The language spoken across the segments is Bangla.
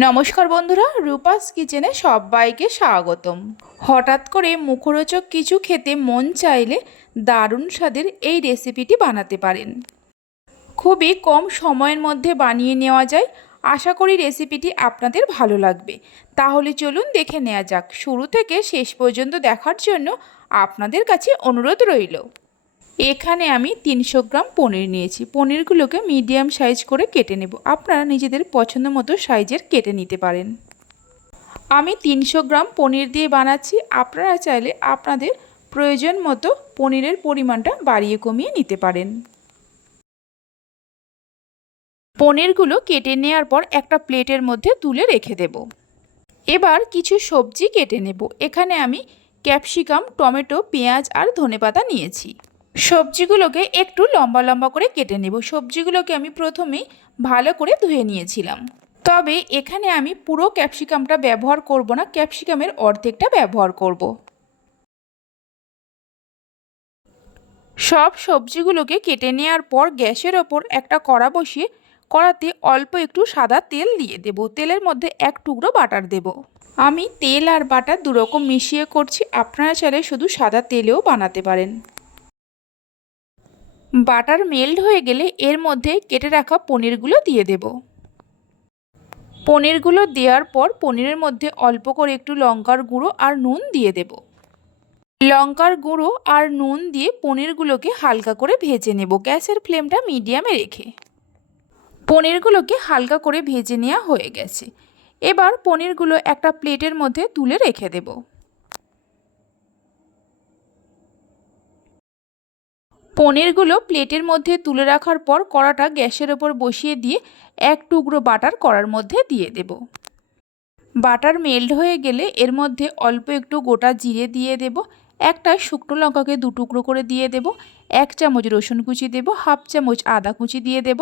নমস্কার বন্ধুরা, রূপাস কিচেনে সবাইকে স্বাগতম। হঠাৎ করে মুখরোচক কিছু খেতে মন চাইলে দারুণ স্বাদের এই রেসিপিটি বানাতে পারেন। খুবই কম সময়ের মধ্যে বানিয়ে নেওয়া যায়। আশা করি রেসিপিটি আপনাদের ভালো লাগবে। তাহলে চলুন দেখে নেওয়া যাক। শুরু থেকে শেষ পর্যন্ত দেখার জন্য আপনাদের কাছে অনুরোধ রইল। এখানে আমি তিনশো গ্রাম পনির নিয়েছি। পনিরগুলোকে মিডিয়াম সাইজ করে কেটে নেব। আপনারা নিজেদের পছন্দ মতো সাইজের কেটে নিতে পারেন। আমি তিনশো গ্রাম পনির দিয়ে বানাচ্ছি। আপনারা চাইলে আপনাদের প্রয়োজন মতো পনিরের পরিমাণটা বাড়িয়ে কমিয়ে নিতে পারেন। পনিরগুলো কেটে নেওয়ার পর একটা প্লেটের মধ্যে তুলে রেখে দেব। এবার কিছু সবজি কেটে নেব। এখানে আমি ক্যাপসিকাম, টমেটো, পেঁয়াজ আর ধনেপাতা নিয়েছি। সবজিগুলোকে একটু লম্বা লম্বা করে কেটে নেব। সবজিগুলোকে আমি প্রথমেই ভালো করে ধুয়ে নিয়েছিলাম। তবে এখানে আমি পুরো ক্যাপসিকামটা ব্যবহার করব না, ক্যাপসিকামের অর্ধেকটা ব্যবহার করব। সব সবজিগুলোকে কেটে নেওয়ার পর গ্যাসের ওপর একটা কড়া বসিয়ে কড়াতে অল্প একটু সাদা তেল দিয়ে দেব। তেলের মধ্যে এক টুকরো বাটার দেব। আমি তেল আর বাটার দুরকম মিশিয়ে করছি। আপনারা চাইলে শুধু সাদা তেলেও বানাতে পারেন। বাটার মেল্ট হয়ে গেলে এর মধ্যে কেটে রাখা পনিরগুলো দিয়ে দেব। পনিরগুলো দেওয়ার পর পনিরের মধ্যে অল্প করে একটু লঙ্কার গুঁড়ো আর নুন দিয়ে দেব। লঙ্কার গুঁড়ো আর নুন দিয়ে পনিরগুলোকে হালকা করে ভেজে নেব। গ্যাসের ফ্লেমটা মিডিয়ামে রেখে। পনিরগুলোকে হালকা করে ভেজে নেওয়া হয়ে গেছে। এবার পনিরগুলো একটা প্লেটের মধ্যে তুলে রেখে দেবো। পনিরগুলো প্লেটের মধ্যে তুলে রাখার পর কড়াটা গ্যাসের ওপর বসিয়ে দিয়ে এক টুকরো বাটার কড়ার মধ্যে দিয়ে দেব। বাটার মেল্ট হয়ে গেলে এর মধ্যে অল্প একটু গোটা জিরে দিয়ে দেব, একটা শুকনো লঙ্কাকে দু টুকরো করে দিয়ে দেব, এক চামচ রসুন কুচি দেব, হাফ চামচ আদা কুচি দিয়ে দেব।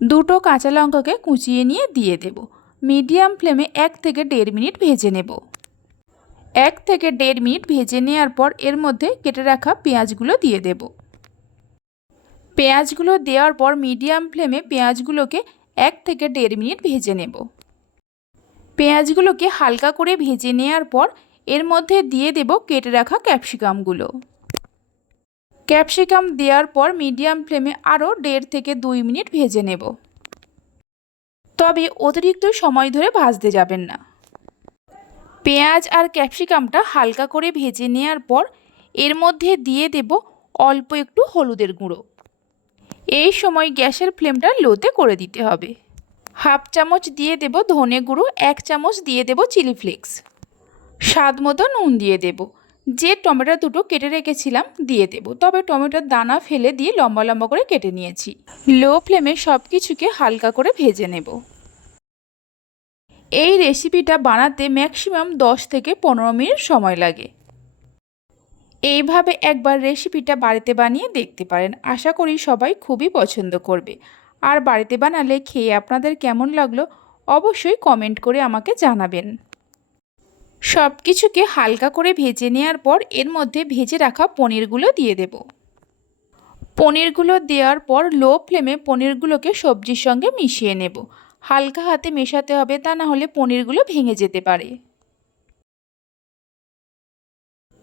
দুটো কাঁচা লঙ্কাকে কুচিয়ে নিয়ে দিয়ে দেব। মিডিয়াম ফ্লেমে এক থেকে দেড় মিনিট ভেজে নেব। এক থেকে দেড় মিনিট ভেজে নেওয়ার পর এর মধ্যে কেটে রাখা পেঁয়াজগুলো দিয়ে দেবো। পেঁয়াজগুলো দেওয়ার পর মিডিয়াম ফ্লেমে পেঁয়াজগুলোকে এক থেকে দেড় মিনিট ভেজে নেব। পেঁয়াজগুলোকে হালকা করে ভেজে নেওয়ার পর এর মধ্যে দিয়ে দেব কেটে রাখা ক্যাপসিকামগুলো। ক্যাপসিকাম দেওয়ার পর মিডিয়াম ফ্লেমে আরও দেড় থেকে দুই মিনিট ভেজে নেব। তবে অতিরিক্ত সময় ধরে ভাজতে যাবেন না। পেঁয়াজ আর ক্যাপসিকামটা হালকা করে ভেজে নেওয়ার পর এর মধ্যে দিয়ে দেব অল্প একটু হলুদের গুঁড়ো। এই সময় গ্যাসের ফ্লেমটা লোতে করে দিতে হবে। হাফ চামচ দিয়ে দেব ধনে গুঁড়ো, এক চামচ দিয়ে দেব চিলি ফ্লেক্স। স্বাদ মতো নুন দিয়ে দেব। যে টমেটো দুটো কেটে রেখেছিলাম দিয়ে দেব। তবে টমেটোর দানা ফেলে দিয়ে লম্বা লম্বা করে কেটে নিয়েছি। লো ফ্লেমে সব কিছুকে হালকা করে ভেজে নেব। এই রেসিপিটা বানাতে ম্যাক্সিমাম দশ থেকে পনেরো মিনিট সময় লাগে। এইভাবে একবার রেসিপিটা বাড়িতে বানিয়ে দেখতে পারেন। আশা করি সবাই খুবই পছন্দ করবে। আর বাড়িতে বানালে খেয়ে আপনাদের কেমন লাগল অবশ্যই কমেন্ট করে আমাকে জানাবেন। সব কিছুকে হালকা করে ভেজে নেওয়ার পর এর মধ্যে ভেজে রাখা পনিরগুলো দিয়ে দেব। পনিরগুলো দেওয়ার পর লো ফ্লেমে পনিরগুলোকে সবজির সঙ্গে মিশিয়ে নেব। হালকা হাতে মেশাতে হবে তা না হলে পনিরগুলো ভেঙে যেতে পারে।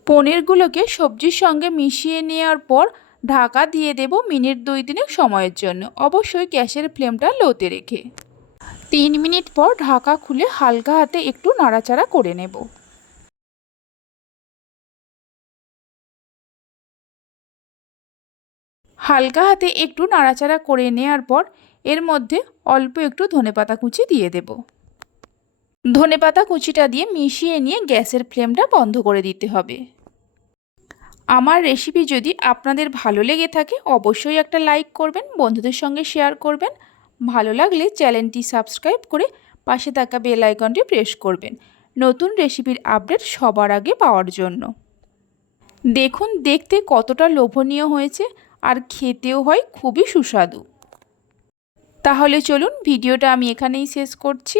পনিরগুলোকে সবজির সঙ্গে মিশিয়ে নেওয়ার পর ঢাকা দিয়ে দেব মিনিট দুই দিনের সময়ের জন্য। অবশ্যই গ্যাসের ফ্লেমটা লোতে রেখে। তিন মিনিট পর ঢাকা খুলে হালকা হাতে একটু নাড়াচাড়া করে নেব। হালকা হাতে একটু নাড়াচাড়া করে নেওয়ার পর এর মধ্যে অল্প একটু ধনেপাতা কুচি দিয়ে দেব। ধনেপাতা কুচিটা দিয়ে মিশিয়ে নিয়ে গ্যাসের ফ্লেমটা বন্ধ করে দিতে হবে। আমার রেসিপি যদি আপনাদের ভালো লেগে থাকে, অবশ্যই একটা লাইক করবেন, বন্ধুদের সঙ্গে শেয়ার করবেন। ভালো লাগলে চ্যানেলটি সাবস্ক্রাইব করে পাশে থাকা বেল আইকনটি প্রেস করবেন। নতুন রেসিপির আপডেট সবার আগে পাওয়ার জন্য। দেখুন, দেখতে কতটা লোভনীয় হয়েছে আর খেতেও হয় খুবই সুস্বাদু। তাহলে চলুন, ভিডিওটা আমি এখানেই শেষ করছি।